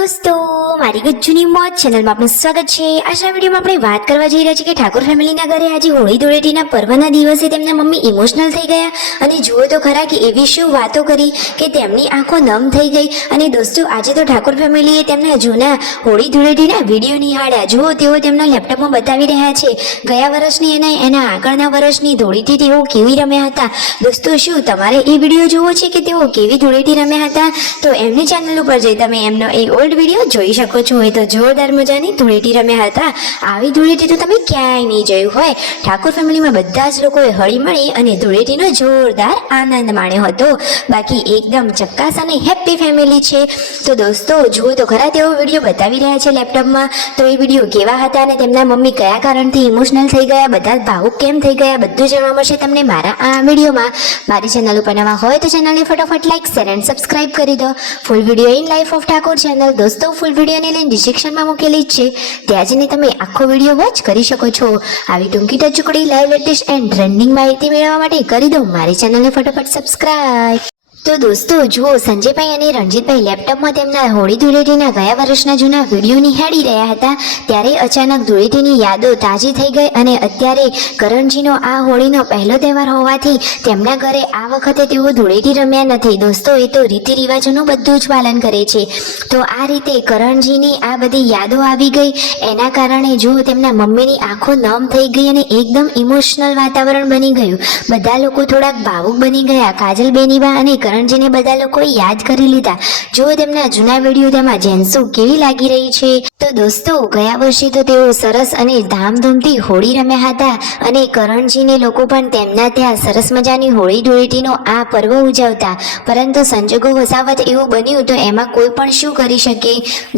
દોસ્તો, મારી ગજ્જુની મોજ ચેનલમાં આપનું સ્વાગત છે। આજના વિડીયોમાં આપણે વાત કરવા જઈ રહ્યા છીએ કે ઠાકોર ફેમિલીના ઘરે આજે હોળી ધૂળેટીના પર્વના દિવસે તેમના મમ્મી ઇમોશનલ થઈ ગયા અને જુઓ તો ખરા કે એવી શું વાતો કરી કે તેમની આંખો નમ થઈ ગઈ। અને દોસ્તો, આજે તો ઠાકોર ફેમિલીએ તેમના જૂના હોળી ધૂળેટીના વિડીયો નિહાળ્યા। જુઓ, તેઓ તેમના લેપટોપમાં બતાવી રહ્યા છે ગયા વર્ષની અને એના આગળના વર્ષની ધૂળેટી તેઓ કેવી રમ્યા હતા। દોસ્તો, શું તમારે એ વિડીયો જોવો છે કે તેઓ કેવી ધૂળેટી રમ્યા હતા? તો એમની ચેનલ ઉપર જઈ તમે એમનો એક ઓલ્ડ વિડીયો જોઈ શકો છો। એ તો જોરદાર મજાની ધૂળેટી રમ્યા હતા। આવી ધૂળેટી તો તમે ક્યાંય નહીં જોયું હોય। ઠાકોર ફેમિલીમાં બધા જ લોકોએ હળી મળી અને ધૂળેટીનો જોરદાર આનંદ માણ્યો હતો। બાકી એકદમ ચક્કાસ અને હેપી ફેમિલી છે। તો દોસ્તો, જુઓ તો ખરા તેઓ વિડીયો બતાવી રહ્યા છે લેપટોપમાં। તો એ વિડીયો કેવા હતા અને તેમના મમ્મી કયા કારણથી ઇમોશનલ થઈ ગયા, બધા ભાવુક કેમ થઈ ગયા, બધું જાણવા મળશે તમને મારા આ વિડીયોમાં। મારી ચેનલ ઉપર નવા હોય તો ચેનલને ફટાફટ લાઈક, શેર એન્ડ સબસ્ક્રાઇબ કરી દો। Full video in life of Thakor channel દોસ્તો ફૂલ વિડીયોની લિંક ડિસ્ક્રિપ્શનમાં મૂકેલી જ છે, ત્યાં જઈને તમે આખો વિડીયો વોચ કરી શકો છો। આવી ટૂંકી ટચુકડી લાઈવ લેટેસ્ટ એન્ડ ટ્રેન્ડિંગ માહિતી મેળવવા માટે કરી દો મારી ચેનલને ફટાફટ સબસ્ક્રાઇબ। તો દોસ્તો, જુઓ, સંજયભાઈ અને રણજીતભાઈ લેપટોપમાં તેમના હોળી ધૂળેટીના ગયા વર્ષના જૂના વિડીયો નિહાળી રહ્યા હતા ત્યારે અચાનક ધૂળેટીની યાદો તાજી થઈ ગઈ અને અત્યારે કરણજીનો આ હોળીનો પહેલો તહેવાર હોવાથી તેમના ઘરે આ વખતે તેઓ ધૂળેટી રમ્યા નથી। દોસ્તો, એ તો રીતિ રિવાજોનું બધું જ પાલન કરે છે। તો આ રીતે કરણજીની આ બધી યાદો આવી ગઈ, એના કારણે જુઓ તેમના મમ્મીની આંખો નમ થઈ ગઈ અને એકદમ ઇમોશનલ વાતાવરણ બની ગયું। બધા લોકો થોડાક ભાવુક બની ગયા। કાજલ બેનીબા અને કરણજીને બધા લોકોએ યાદ કરી લીધા। જો તેમના જૂના વિડીયો તેમાં જેન્સુ કેવી લાગી રહી છે। તો દોસ્તો, ગયા વર્ષે તો તેઓ સરસ અને ધામધૂમથી હોળી રમ્યા હતા અને કરણજીને લોકો પણ તેમના ત્યાં સરસ મજાની હોળી ધૂળેટીનો આ પર્વ ઉજવતા, પરંતુ સંજોગો વસાવત એવું બન્યું તો એમાં કોઈ પણ શું કરી શકે।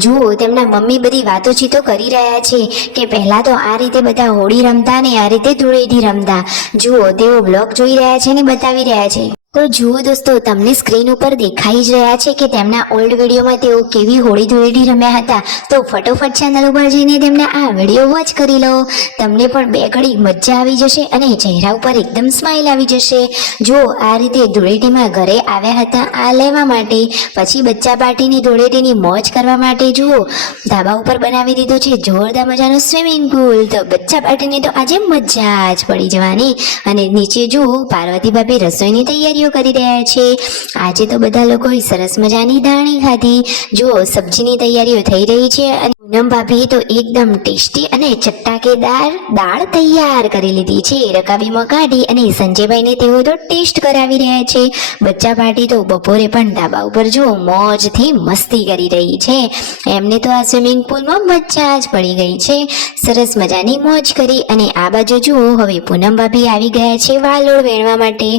જુઓ, તેમના મમ્મી બધી વાતોચીતો કરી રહ્યા છે કે પહેલા તો આ રીતે બધા હોળી રમતા ને આ રીતે ધૂળેટી રમતા। જુઓ, તેઓ બ્લોગ જોઈ રહ્યા છે ને બતાવી રહ્યા છે। તો જુઓ દોસ્તો, તમને સ્ક્રીન ઉપર દેખાઈ જ રહ્યા છે કે તેમના ઓલ્ડ વિડીયોમાં તેઓ કેવી હોળી ધૂળેટી રમ્યા હતા। તો ફટોફટ ચેનલ ઉપર જઈને તેમના આ વિડીયો વોચ કરી લો, તમને પણ બે ઘડી મજા આવી જશે અને ચહેરા ઉપર એકદમ સ્માઇલ આવી જશે। જુઓ, આ રીતે ધૂળેટીમાં ઘરે આવ્યા હતા આ લેવા માટે, પછી બચ્ચા પાર્ટીની ધૂળેટીની મોજ કરવા માટે જુઓ ધાબા ઉપર બનાવી દીધો છે જોરદાર મજાનો સ્વિમિંગ પુલ। તો બચ્ચા પાર્ટીની તો આજે મજા જ પડી જવાની। અને નીચે જુઓ પાર્વતી ભાભી રસોઈની તૈયારી કરી રહ્યા છે। આજે તો બધા લોકોએ સરસ મજાની ધાણી ખાધી। જુઓ, સબ્જીની તૈયારીઓ થઈ રહી છે અને પૂનમ ભાભીએ તો એકદમ ટેસ્ટી અને ચટાકેદાર દાળ તૈયાર કરી લીધી છે રકાબીમાં કાઢી અને સંજયભાઈને તેઓ તો ટેસ્ટ કરાવી રહ્યા છે। બચ્ચા પાર્ટી તો બપોરે પણ ધાબા ઉપર જુઓ મોજથી મસ્તી કરી રહી છે। એમને તો આ સ્વિમિંગ પુલમાં મજા જ પડી ગઈ છે, સરસ મજાની મોજ કરી। અને આ બાજુ જુઓ હવે પૂનમ ભાભી આવી ગયા છે વાલોળ વેણવા માટે,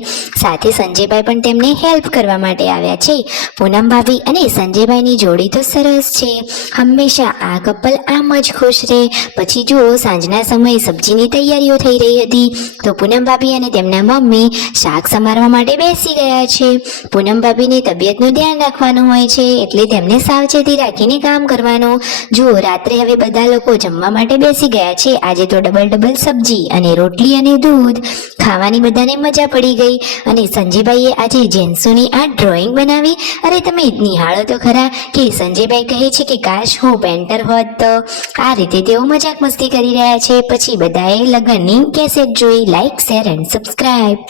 સાથે સંજયભાઈ પણ તેમને હેલ્પ કરવા માટે આવ્યા છે। પૂનમ ભાભી અને સંજયભાઈની જોડી તો સરસ છે, હંમેશા આ કપલ આમ જ ખુશ રહે। પછી જુઓ સાંજના સમયે સબ્જીની તૈયારીઓ થઈ રહી હતી તો પૂનમ ભાભી અને તેમના મમ્મી શાક સમારવા માટે બેસી ગયા છે। પૂનમ ભાભીની તબિયતનું ધ્યાન રાખવાનું હોય છે એટલે તેમને સાવચેતી રાખીને કામ કરવાનું। જુઓ, રાત્રે હવે બધા લોકો જમવા માટે બેસી ગયા છે। આજે તો ડબલ સબ્જી અને રોટલી અને દૂધ ખાવાની બધાને મજા પડી ગઈ। અને સંજયભાઈએ આજે જેન્સુની આ ડ્રોઈંગ બનાવી। અરે તમે નિહાળો તો ખરા કે સંજયભાઈ કહે છે કે કાશ હું પેન્ટર હોત તો। આ રીતે તેઓ મજાક મસ્તી કરી રહ્યા છે। પછી બધાએ લગ્નની કેસેટ જોઈ। Like, share and subscribe.